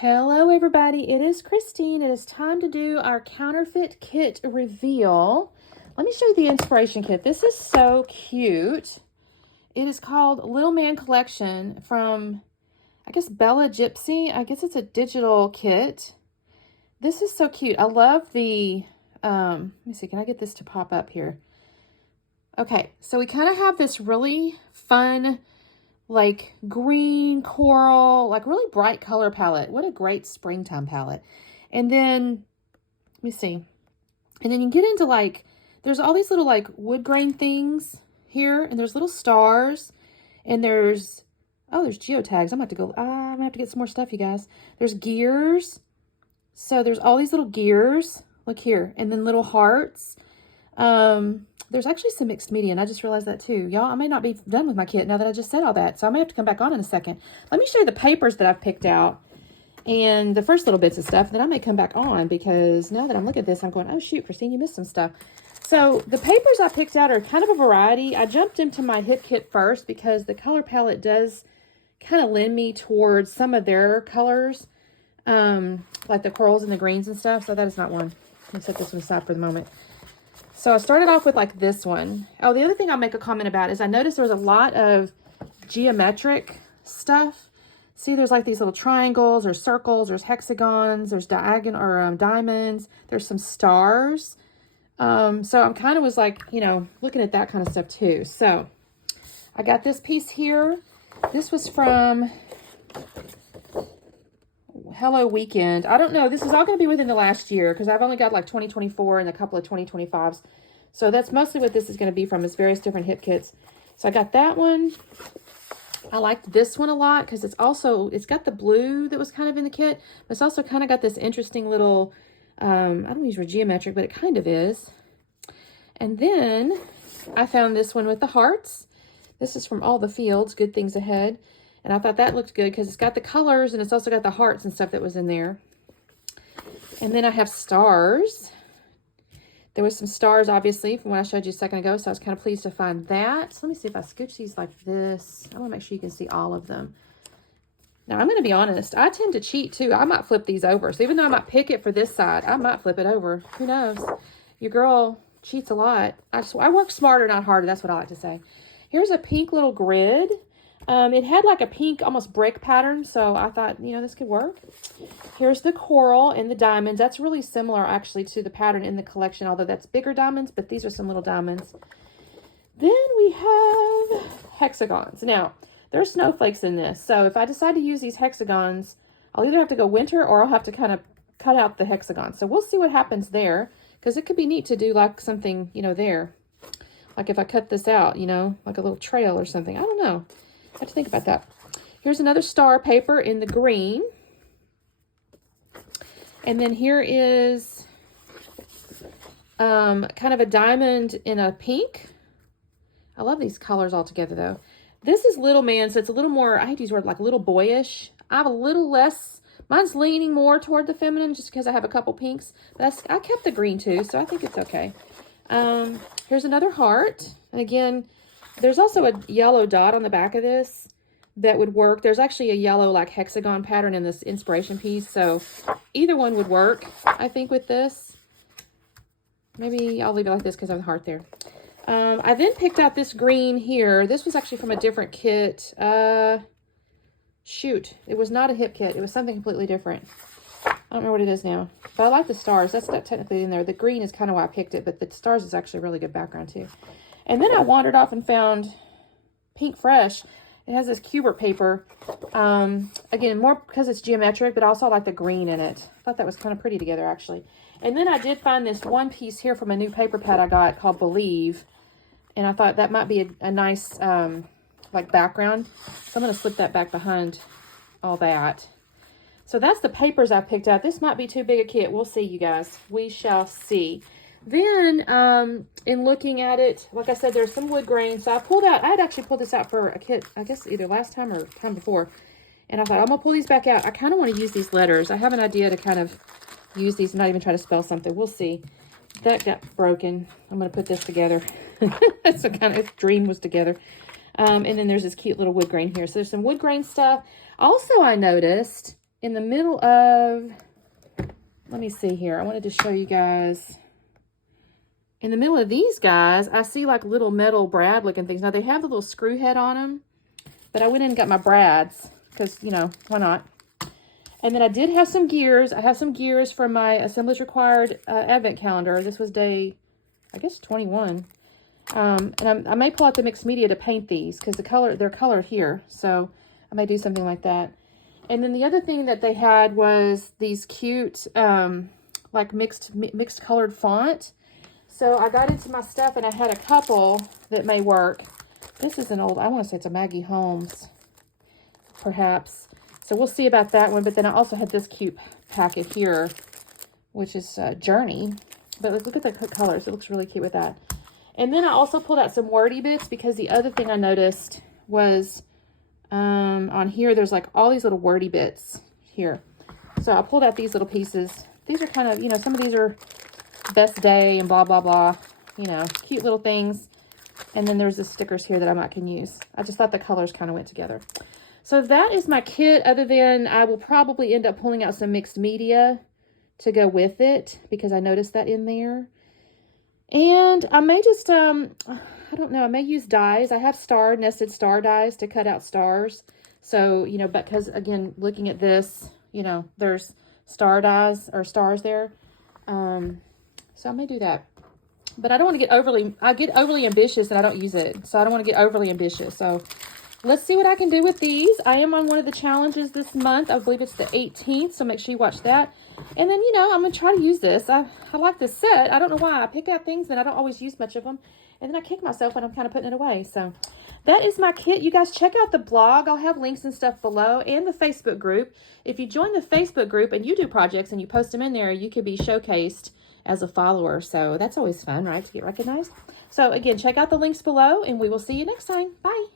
Hello everybody, it is Christine. It is time to do our counterfeit kit reveal. Let me show you the inspiration kit. This is so cute. It is called Little Man Collection from, I guess, Bella Gypsy. I guess it's a digital kit. This is so cute. I love the, let me see, can I get this to pop up here? Okay, so we kind of have this really fun, like green, coral, like really bright color palette. What a great springtime palette. And then, let me see. And then you get into like, there's all these little like wood grain things here, and there's little stars, and there's, oh, there's geotags. I'm gonna have to go, I'm gonna have to get some more stuff, you guys. There's gears. So there's all these little gears, look here, and then little hearts. There's actually some mixed media, and I just realized that too. Y'all, I may not be done with my kit now that I just said all that, so I may have to come back on in a second. Let me show you the papers that I've picked out and the first little bits of stuff, and then I may come back on because now that I'm looking at this, I'm going, oh shoot, Christine, you missed some stuff. So the papers I picked out are kind of a variety. I jumped into my hip kit first because the color palette does kind of lend me towards some of their colors, like the corals and the greens and stuff. So that is not one. Let me set this one aside for the moment. So I started off with like this one. Oh, the other thing I'll make a comment about is I noticed there was a lot of geometric stuff. See, there's like these little triangles or circles, there's hexagons, there's diagonal or diamonds, there's some stars. So I'm kind of was like, you know, looking at that kind of stuff too. So I got this piece here. This was from Hello Weekend. I don't know. This is all going to be within the last year because I've only got like 2024 and a couple of 2025s. So that's mostly what this is going to be from, is various different hip kits. So I got that one. I liked this one a lot because it's got the blue that was kind of in the kit. But it's also kind of got this interesting little, I don't use for geometric, but it kind of is. And then I found this one with the hearts. This is from All the Fields, Good Things Ahead. And I thought that looked good because it's got the colors and it's also got the hearts and stuff that was in there. And then I have stars. There was some stars, obviously, from what I showed you a second ago. So I was kind of pleased to find that. So let me see if I scooch these like this. I want to make sure you can see all of them. Now, I'm going to be honest. I tend to cheat, too. I might flip these over. So even though I might pick it for this side, I might flip it over. Who knows? Your girl cheats a lot. I work smarter, not harder. That's what I like to say. Here's a pink little grid. It had like a pink, almost brick pattern, so I thought, you know, this could work. Here's the coral and the diamonds. That's really similar, actually, to the pattern in the collection, although that's bigger diamonds, but these are some little diamonds. Then we have hexagons. Now, there are snowflakes in this, so if I decide to use these hexagons, I'll either have to go winter or I'll have to kind of cut out the hexagons. So we'll see what happens there, because it could be neat to do like something, you know, there. Like if I cut this out, you know, like a little trail or something. I don't know. I have to think about that. Here's another star paper in the green. And then here is kind of a diamond in a pink. I love these colors all together, though. This is Little Man, so it's a little more, I hate to use the word, like little boyish. I have a little less, mine's leaning more toward the feminine just because I have a couple pinks. But I kept the green, too, so I think it's okay. Here's another heart. And again, there's also a yellow dot on the back of this that would work. There's actually a yellow like hexagon pattern in this inspiration piece. So either one would work, I think, with this. Maybe I'll leave it like this because I have the heart there. I then picked out this green here. This was actually from a different kit. Shoot, it was not a hip kit. It was something completely different. I don't know what it is now. But I like the stars. That's not technically in there. The green is kind of why I picked it, but the stars is actually a really good background too. And then I wandered off and found Pink Fresh. It has this Cubert paper. Again, more because it's geometric, but also I like the green in it. I thought that was kind of pretty together, actually. And then I did find this one piece here from a new paper pad I got called Believe. And I thought that might be a nice, like, background. So I'm going to slip that back behind all that. So that's the papers I picked out. This might be too big a kit. We'll see, you guys. We shall see. Then, in looking at it, like I said, there's some wood grain. So I had actually pulled this out for a kit, I guess either last time or time before. And I thought, I'm going to pull these back out. I kind of want to use these letters. I have an idea to kind of use these and not even try to spell something. We'll see. That got broken. I'm going to put this together. That's what kind of dream was together. And then there's this cute little wood grain here. So there's some wood grain stuff. Also, I noticed in the middle of, let me see here. I wanted to show you guys. In the middle of these guys, I see like little metal brad looking things. Now they have the little screw head on them, but I went in and got my brads because, you know, why not? And then I did have some gears. I have some gears from my Assemblies Required advent calendar. This was day, I guess, 21. And I may pull out the mixed media to paint these because they're colored here. So I may do something like that. And then the other thing that they had was these cute, like mixed colored font. So I got into my stuff and I had a couple that may work. This is an old, I want to say it's a Maggie Holmes, perhaps. So we'll see about that one. But then I also had this cute packet here, which is Journey. But look at the colors. It looks really cute with that. And then I also pulled out some wordy bits because the other thing I noticed was on here, there's like all these little wordy bits here. So I pulled out these little pieces. These are kind of, you know, some of these are best day and blah, blah, blah, you know, cute little things. And then there's the stickers here that I might can use. I just thought the colors kind of went together. So that is my kit, other than I will probably end up pulling out some mixed media to go with it because I noticed that in there. And I may just, I don't know, I may use dies. I have nested star dies to cut out stars. So, you know, because again, looking at this, you know, there's star dies or stars there. So I may do that. But I don't want to get I get overly ambitious and I don't use it. So I don't want to get overly ambitious. So let's see what I can do with these. I am on one of the challenges this month. I believe it's the 18th. So make sure you watch that. And then, you know, I'm going to try to use this. I like this set. I don't know why. I pick out things and I don't always use much of them. And then I kick myself when I'm kind of putting it away. So that is my kit. You guys check out the blog. I'll have links and stuff below, and the Facebook group. If you join the Facebook group and you do projects and you post them in there, you could be showcased as a follower. So that's always fun, right, to get recognized. So again, check out the links below and we will see you next time. Bye.